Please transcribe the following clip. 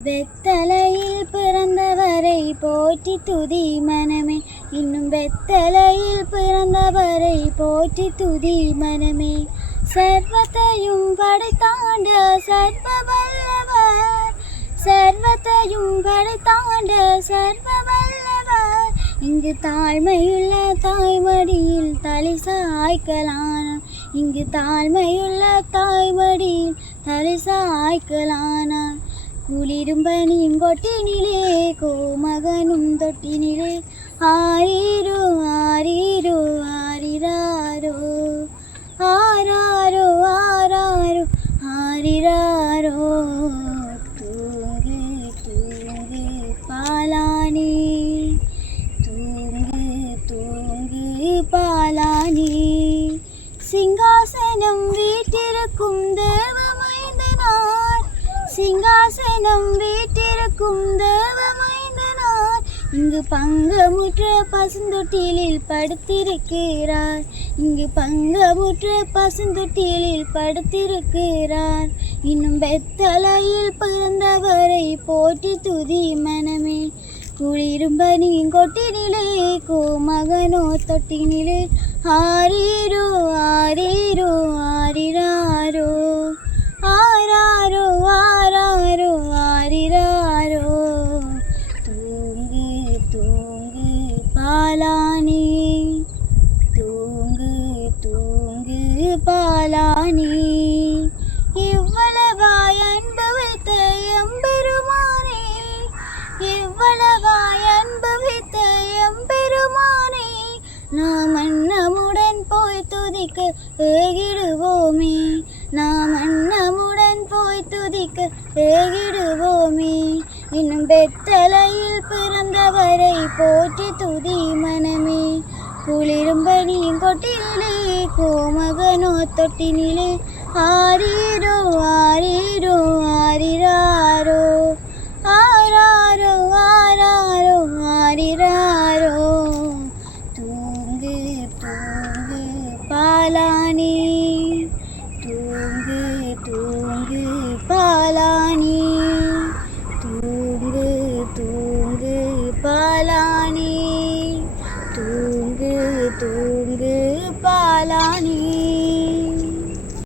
வெத்தலையில் பிறந்தவரை போற்றி துதி மனமே, இன்னும் வெத்தலையில் பிறந்தவரை போற்றி துதி மனமே. சர்வத்தையும் படைத்தாண்ட சர்வ வல்லவர், சர்வத்தையும் படைத்தாண்ட சர்வ வல்லவர். இங்கு தாழ்மையுள்ள தாய்மடியில் தலை சாய்க்கலான, இங்கு தாழ்மையுள்ள தாய்மடியில் தலை சாய்க்கலான. குளிரும் பனியும் கொட்டினிலே கோமகனும் தொட்டினிலே, ஆரீரோ ஆரீரோ ஆரிராரோ, ஆராரோ ஆராரோ ஆரிராரோ. தூங்கு தூங்கு பாலானே, தூங்கு தூங்கு பாலானே. சிங்காசனம் வீட்டிருக்கும் தேவமைந்தனார், சிங்காசனம் வீட்டிருக்கும் தேவமைந்தனார். இங்கு பங்கமுற்ற பசுந்தொட்டிலில் படுத்திருக்கிறார், இங்கு பங்கமுற்ற பசுந்தொட்டிலில் படுத்திருக்கிறார். இன்னும் வெத்தலையில் பிறந்தவரை போற்றி துதி மனமே. குளிரும் பனியும் கொட்டினிலே கோமகனோ தொட்டினிலே, ஆரீரோ ஆரீரோ ஆரிராரோ, ஆராரோ ஆராரோ ஆரிராரோ. தூங்கு தூங்கு பாலானே, தூங்கு தூங்கு பாலானே. இவ்வளவாய் அன்பு வைத்த எம்பெருமானே, இவ்வளவாய் அன்பு வைத்த எம்பெருமானே. நாம் அன்னமுடன் போய் துதிக்க ஏகிடுவோமே, நாம் அன்னமுடன் போய் துதிக்க ஏகிடுவோமே. இன்னும் வெத்தலையில் பிறந்தவரை போற்றி துதி மனமே. குளிரும் பனியும் கொட்டினிலே கோமகனோ தொட்டினிலே, ஆரீரோ ஆரீரோ ஆரிரா.